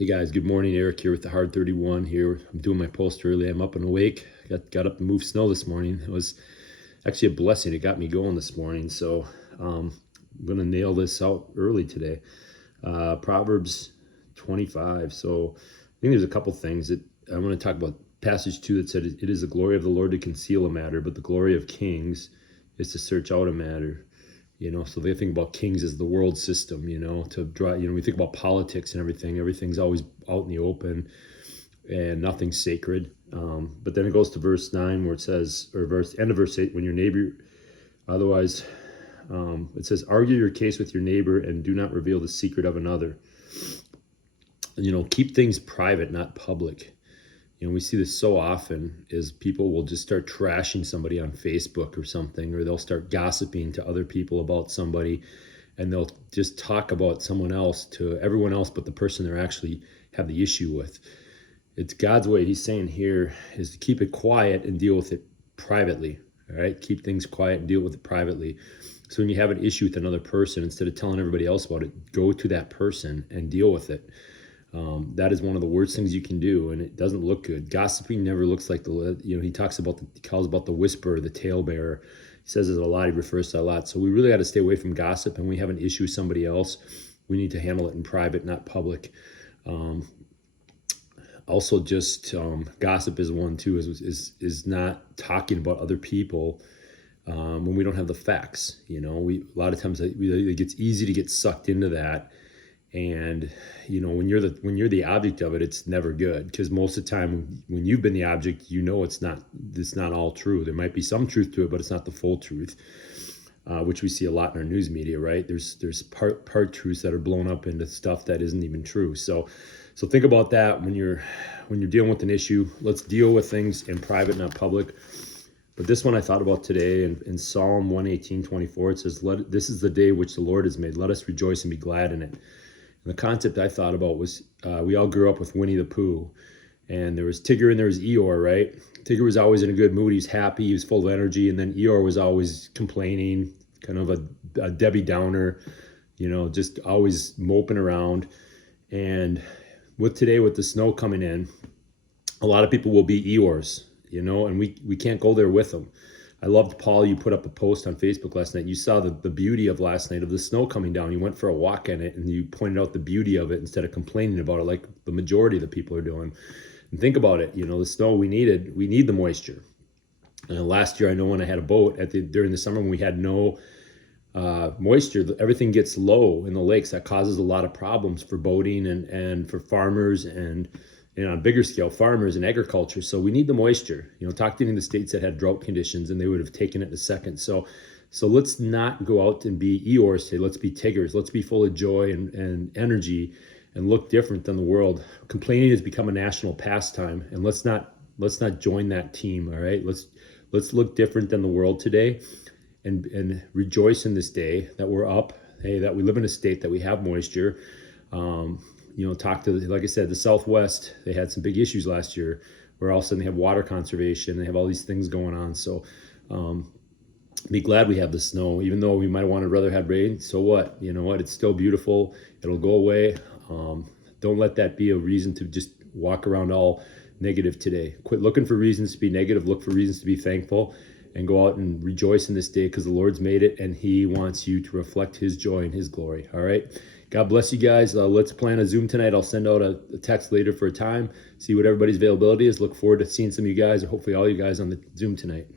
Hey guys, good morning. Eric here with the Hard 31 here. I'm doing my post early. I'm up and awake. Got up and moved snow this morning. It was actually a blessing. It got me going this morning. So I'm going to nail this out early today. Proverbs 25. So I think there's a couple things that I want to talk about. Passage 2 that said, "It is the glory of the Lord to conceal a matter, but the glory of kings is to search out a matter." So they think about kings as the world system, to draw, we think about politics and everything's always out in the open and nothing's sacred. But then it goes to verse 9 where it says, or end of verse 8, when your neighbor, otherwise, it says, "Argue your case with your neighbor and do not reveal the secret of another." Keep things private, not public. We see this so often is people will just start trashing somebody on Facebook or something, or they'll start gossiping to other people about somebody, and they'll just talk about someone else to everyone else but the person they're actually have the issue with. It's God's way. He's saying here is to keep it quiet and deal with it privately. All right, keep things quiet and deal with it privately. So when you have an issue with another person, instead of telling everybody else about it, go to that person and deal with it. That is one of the worst things you can do, and it doesn't look good. Gossiping never looks like he calls about the whisperer, the talebearer. He says it a lot, he refers to it a lot. So we really got to stay away from gossip, and when we have an issue with somebody else, we need to handle it in private, not public. Also just gossip is one too, is not talking about other people when we don't have the facts. A lot of times it gets easy to get sucked into that. And when you're the object of it, it's never good, because most of the time when you've been the object, it's not all true. There might be some truth to it, but it's not the full truth, which we see a lot in our news media, right? There's part truths that are blown up into stuff that isn't even true. So think about that when you're dealing with an issue. Let's deal with things in private, not public. But this one I thought about today in Psalm 118:24. It says, "This is the day which the Lord has made. Let us rejoice and be glad in it." And the concept I thought about was we all grew up with Winnie the Pooh, and there was Tigger and there was Eeyore, right? Tigger was always in a good mood. He's happy. He was full of energy. And then Eeyore was always complaining, kind of a Debbie Downer, just always moping around. And with the snow coming in, a lot of people will be Eeyores, and we can't go there with them. I loved, Paul, you put up a post on Facebook last night. You saw the beauty of last night of the snow coming down. You went for a walk in it and you pointed out the beauty of it instead of complaining about it like the majority of the people are doing. And think about it, the snow we need the moisture. Last year, I know when I had a boat during the summer when we had no moisture, everything gets low in the lakes. That causes a lot of problems for boating and for farmers and on a bigger scale, farmers and agriculture. So we need the moisture. Talk to any of the states that had drought conditions and they would have taken it in a second. So let's not go out and be Eeyores today. Let's be Tiggers. Let's be full of joy and energy and look different than the world. Complaining has become a national pastime, and let's not join that team. All right, let's look different than the world today and rejoice in this day that we're up. Hey, that we live in a state that we have moisture. Talk to, like I said, the Southwest. They had some big issues last year where all of a sudden they have water conservation. They have all these things going on. So be glad we have the snow, even though we might want to rather have rain. So what? You know what? It's still beautiful. It'll go away. Don't let that be a reason to just walk around all negative today. Quit looking for reasons to be negative. Look for reasons to be thankful and go out and rejoice in this day, because the Lord's made it and he wants you to reflect his joy and his glory. All right. God bless you guys. Let's plan a Zoom tonight. I'll send out a text later for a time, see what everybody's availability is. Look forward to seeing some of you guys, or hopefully all you guys on the Zoom tonight.